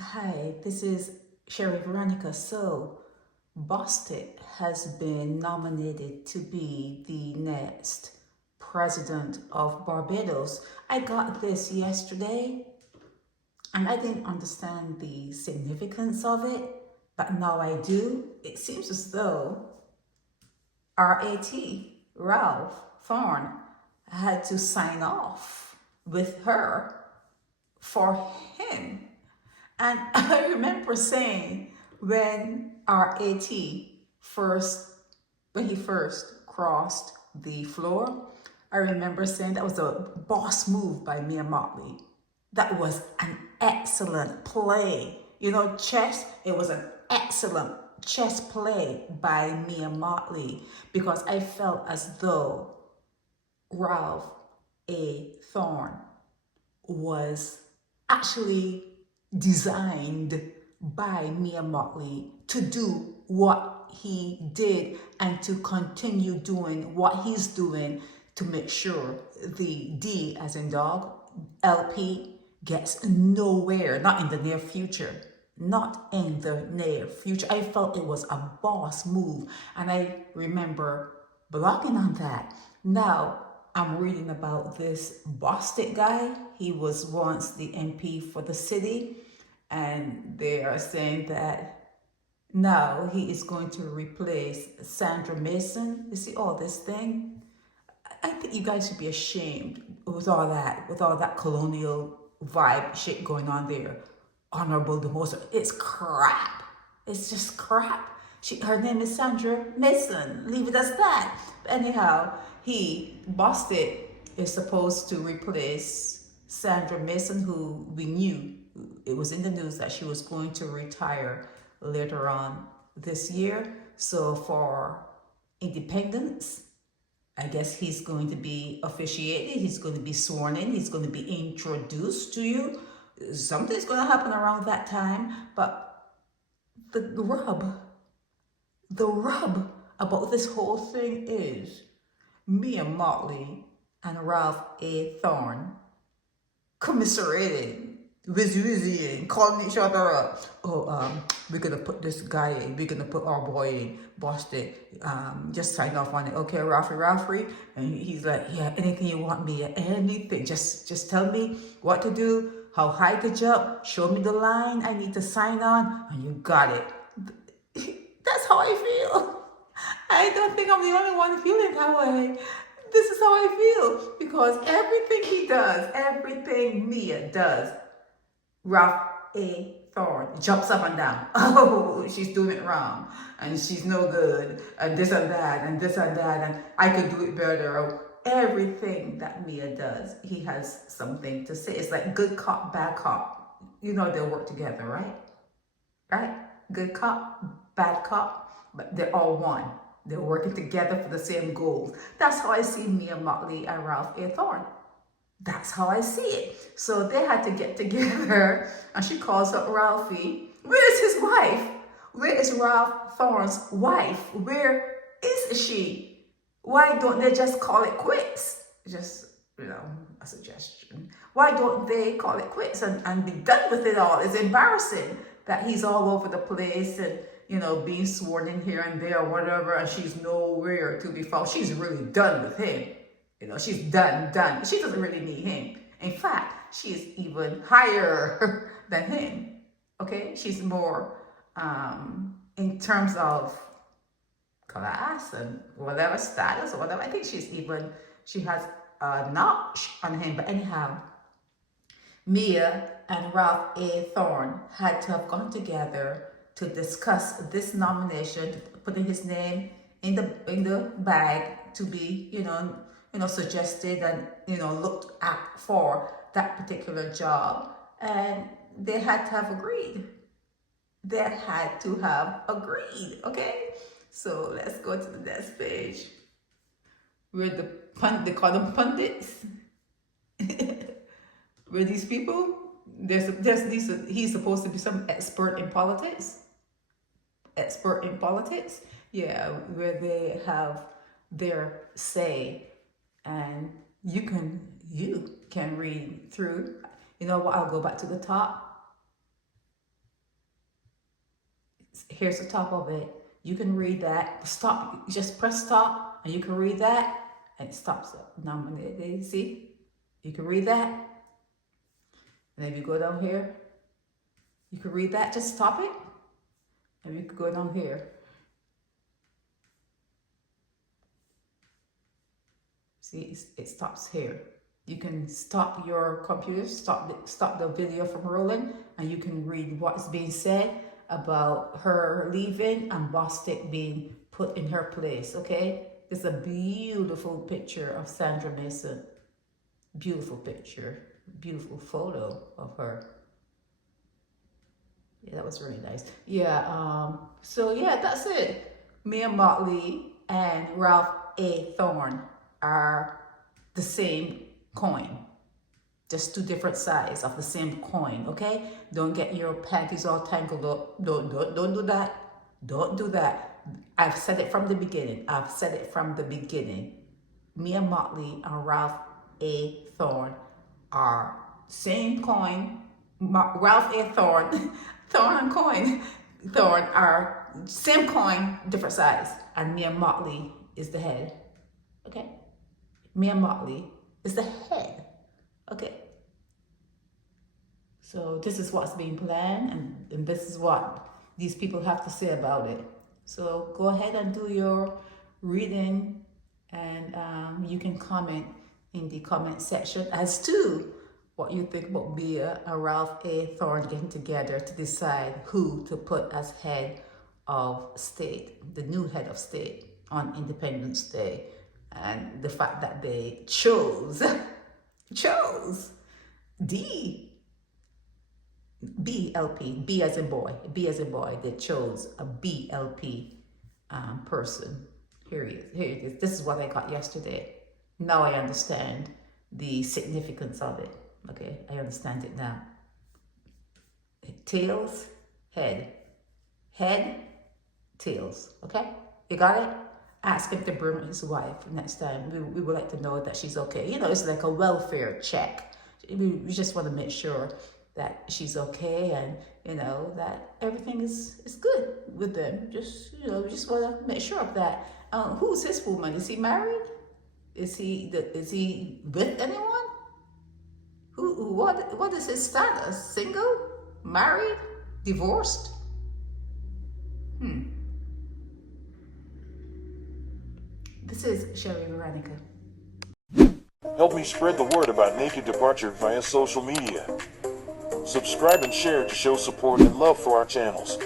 Hi, this is Sherry Veronica. So, Bostic has been nominated to be the next president of Barbados. I got this yesterday and I didn't understand the significance of it, but now I do. It seems as though RAT, Ralph Thorne, had to sign off with her for him. And I remember saying when first, when he first crossed the floor, I remember saying that was a boss move by Mia Motley. That was an excellent play. Chess, it was an excellent chess play by Mia Motley because I felt as though Ralph A. Thorne was actually designed by Mia Motley to do what he did and to continue doing what he's doing to make sure the D as in dog, LP, gets nowhere, not in the near future. Not in the near future. I felt it was a boss move, and I remember blocking on that. Now, I'm reading about this Bostic guy. He was once the MP for the city, and they are saying that now he is going to replace Sandra Mason. You see all this thing? I think you guys should be ashamed with all that colonial vibe shit going on there. Honorable demotion. It's crap. It's just crap. Her name is Sandra Mason. Leave it as that. But anyhow, Bostic, is supposed to replace Sandra Mason, who we knew, it was in the news that she was going to retire later on this year. So for independence, I guess he's going to be officiated. He's going to be sworn in. He's going to be introduced to you. Something's going to happen around that time. But the rub about this whole thing is Mia Motley and Ralph A. Thorne commiserating, wizzying, calling each other up. We're gonna put this guy in. We're gonna put our boy in. Bostic, just sign off on it. Okay, Ralphie, and he's like, yeah, anything you want, Mia, anything. Just tell me what to do, how high to jump. Show me the line I need to sign on, and you got it. That's how I feel. I don't think I'm the only one feeling that way. This is how I feel because everything he does, everything Mia does, Ralph A. Thorne jumps up and down. Oh, she's doing it wrong, and she's no good, and this and that, and this and that, and I could do it better. Everything that Mia does, he has something to say. It's like good cop, bad cop. They'll work together, right? Right? Good cop, bad cop, but they're all one. They're working together for the same goals. That's how I see Mia Motley and Ralph A. Thorne. That's how I see it. So they had to get together, and she calls up Ralphie. Where is his wife? Where is Ralph Thorne's wife? Where is she? Why don't they just call it quits? Just, a suggestion. Why don't they call it quits and be done with it all? It's embarrassing that he's all over the place and, being sworn in here and there or whatever, and she's nowhere to be found. She's really done with him. She's done. She doesn't really need him. In fact, she's even higher than him. Okay? She's more in terms of class and whatever status or whatever. I think she has a notch on him. But anyhow, Mia and Ralph A. Thorne had to have gone together to discuss this nomination, putting his name in the bag to be, suggested and, looked at for that particular job. And they had to have agreed. They had to have agreed, okay? So let's go to the next page. Where they call them pundits. Where these people, he's supposed to be some expert in politics. Yeah, where they have their say, and you can read through. You know what? I'll go back to the top. Here's the top of it. You can read that. Stop. You just press stop, and you can read that, and it stops. Namaste. See, you can read that, and if you go down here, you can read that. Just stop it, and you can go down here. See, it stops here. You can stop your computer, stop the video from rolling, and you can read what's being said about her leaving and Bostic being put in her place, okay? It's a beautiful picture of Sandra Mason. Beautiful picture, beautiful photo of her. Yeah, that was really nice. Yeah, so yeah, that's it. Mia Motley and Ralph A. Thorne are the same coin, just two different sides of the same coin, okay? Don't get your panties all tangled up. Don't do that. Don't do that. I've said it from the beginning. Mia Motley and Ralph A. Thorne are same coin. Ralph A. Thorne, Thorne and coin. Thorne are same coin, different size. And Mia Motley is the head, okay? Mia Motley is the head, okay? So this is what's being planned, and this is what these people have to say about it. So go ahead and do your reading, and you can comment in the comment section as to what you think about Bia and Ralph A. Thorne getting together to decide who to put as head of state, the new head of state on Independence Day. And the fact that they chose the BLP, B as in boy, they chose a BLP person. Here it is. This is what I got yesterday. Now I understand the significance of it. Okay, I understand it now. Tails, head, tails. Okay, you got it? Ask him to bring his wife next time. We would like to know that she's okay. You know, it's like a welfare check. We just want to make sure that she's okay, and you know that everything is good with them. Just we just want to make sure of that. Who's this woman? Is he married? Is he with anyone? What is his status? Single? Married? Divorced? This is Sherry Veronica. Help me spread the word about Naked Departure via social media. Subscribe and share to show support and love for our channels.